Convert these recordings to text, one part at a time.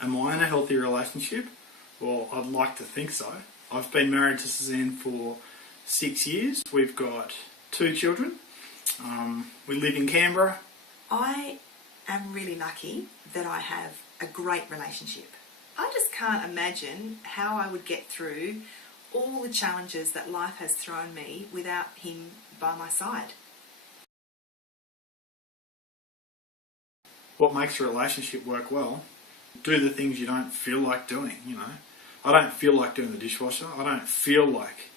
Am I in a healthy relationship? Well, I'd like to think so. I've been married to Suzanne for 6 years. We've got 2 children. We live in Canberra. I am really lucky that I have a great relationship. I just can't imagine how I would get through all the challenges that life has thrown me without him by my side. What makes a relationship work well? Do the things you don't feel like doing, you know. I don't feel like doing the dishwasher. I don't feel like,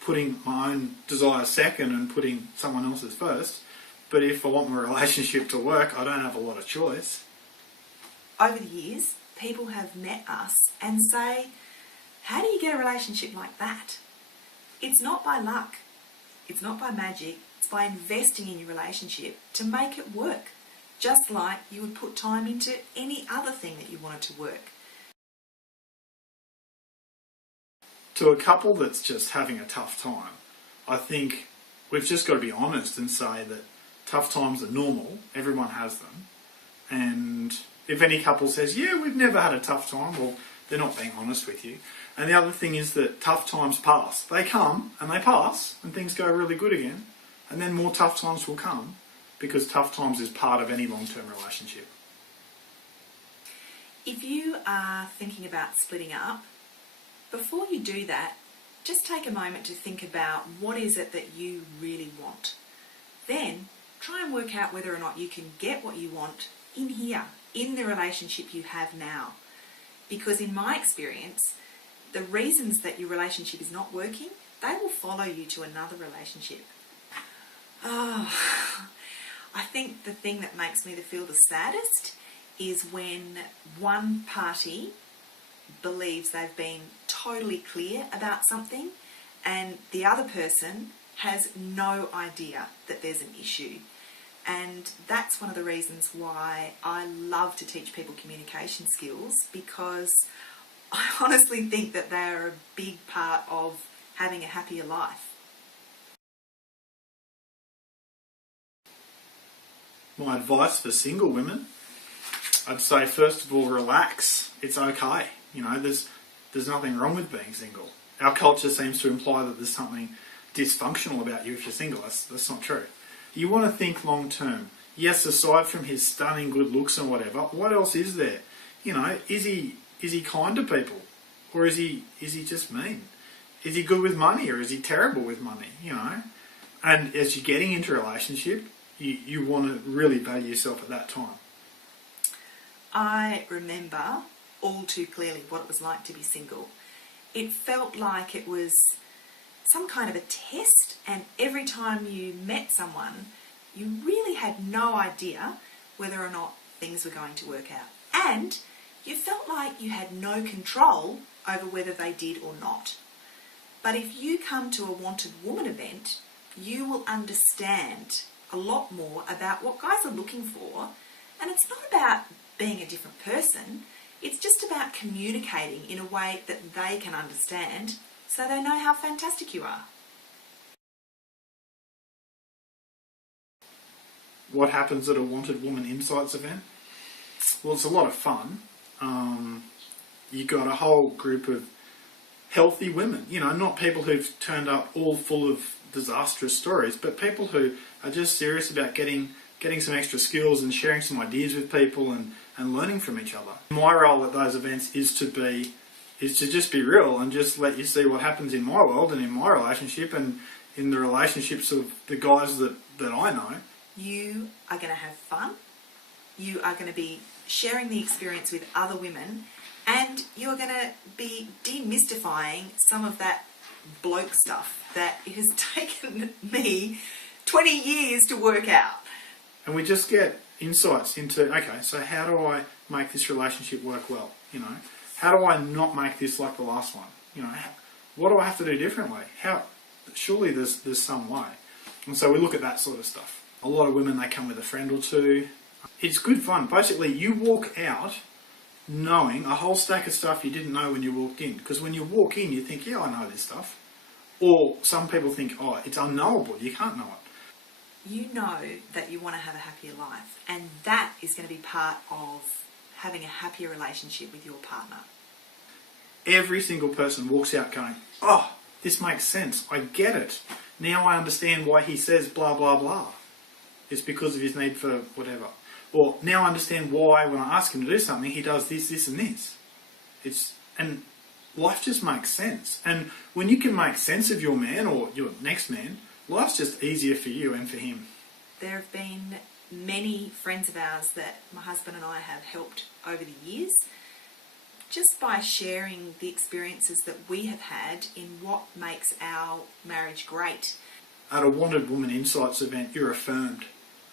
putting my own desires second and putting someone else's first. But if I want my relationship to work, I don't have a lot of choice. Over the years, people have met us and say, how do you get a relationship like that? It's not by luck. It's not by magic. It's by investing in your relationship to make it work. Just like you would put time into any other thing that you wanted to work. To a couple that's just having a tough time, I think we've just got to be honest and say that tough times are normal. Everyone has them. And if any couple says, yeah, we've never had a tough time, well, they're not being honest with you. And the other thing is that tough times pass. They come and they pass and things go really good again. And then more tough times will come because tough times is part of any long-term relationship. If you are thinking about splitting up, before you do that, just take a moment to think about what is it that you really want. Then try and work out whether or not you can get what you want in here, in the relationship you have now. Because in my experience, the reasons that your relationship is not working, they will follow you to another relationship. I think the thing that makes me feel the saddest is when one party believes they've been totally clear about something and the other person has no idea that there's an issue. And that's one of the reasons why I love to teach people communication skills, because I honestly think that they are a big part of having a happier life. My advice for single women, I'd say first of all, relax. It's okay. You know, there's nothing wrong with being single. Our culture seems to imply that there's something dysfunctional about you if you're single. That's not true. You want to think long term. Yes, aside from his stunning good looks and whatever, what else is there? You know, is he kind to people? Or is he just mean? Is he good with money or is he terrible with money? You know? And as you're getting into a relationship, you want to really value yourself at that time. I remember all too clearly what it was like to be single. It felt like it was some kind of a test, and every time you met someone, you really had no idea whether or not things were going to work out. And you felt like you had no control over whether they did or not. But if you come to a Wanted Woman event, you will understand a lot more about what guys are looking for. And it's not about being a different person. It's just about communicating in a way that they can understand so they know how fantastic you are. What happens at a Wanted Woman Insights event? Well, it's a lot of fun. You've got a whole group of healthy women, you know, not people who've turned up all full of disastrous stories, but people who are just serious about getting some extra skills and sharing some ideas with people and learning from each other. My role at those events is to just be real and just let you see what happens in my world and in my relationship and in the relationships of the guys that I know. You are going to have fun. You are going to be sharing the experience with other women, and you're going to be demystifying some of that bloke stuff that it has taken me 20 years to work out. And we just get insights into, okay, so how do I make this relationship work well? You know, how do I not make this like the last one? You know, what do I have to do differently? Surely there's some way. And so we look at that sort of stuff. A lot of women, they come with a friend or two. It's good fun. Basically, you walk out knowing a whole stack of stuff you didn't know when you walked in. Because when you walk in, you think, yeah, I know this stuff. Or some people think, oh, it's unknowable. You can't know it. You know that you want to have a happier life, and that is going to be part of having a happier relationship with your partner. Every single person walks out going, oh, this makes sense. I get it. Now I understand why he says blah, blah, blah. It's because of his need for whatever. Or now I understand why when I ask him to do something, he does this, this and this. And life just makes sense. And when you can make sense of your man or your next man, life's just easier for you and for him. There have been many friends of ours that my husband and I have helped over the years, just by sharing the experiences that we have had in what makes our marriage great. At a Wanted Woman Insights event, you're affirmed.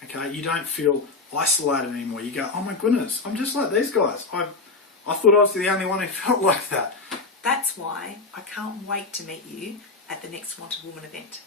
Okay, you don't feel isolated anymore. You go, oh my goodness, I'm just like these guys. I thought I was the only one who felt like that. That's why I can't wait to meet you at the next Wanted Woman event.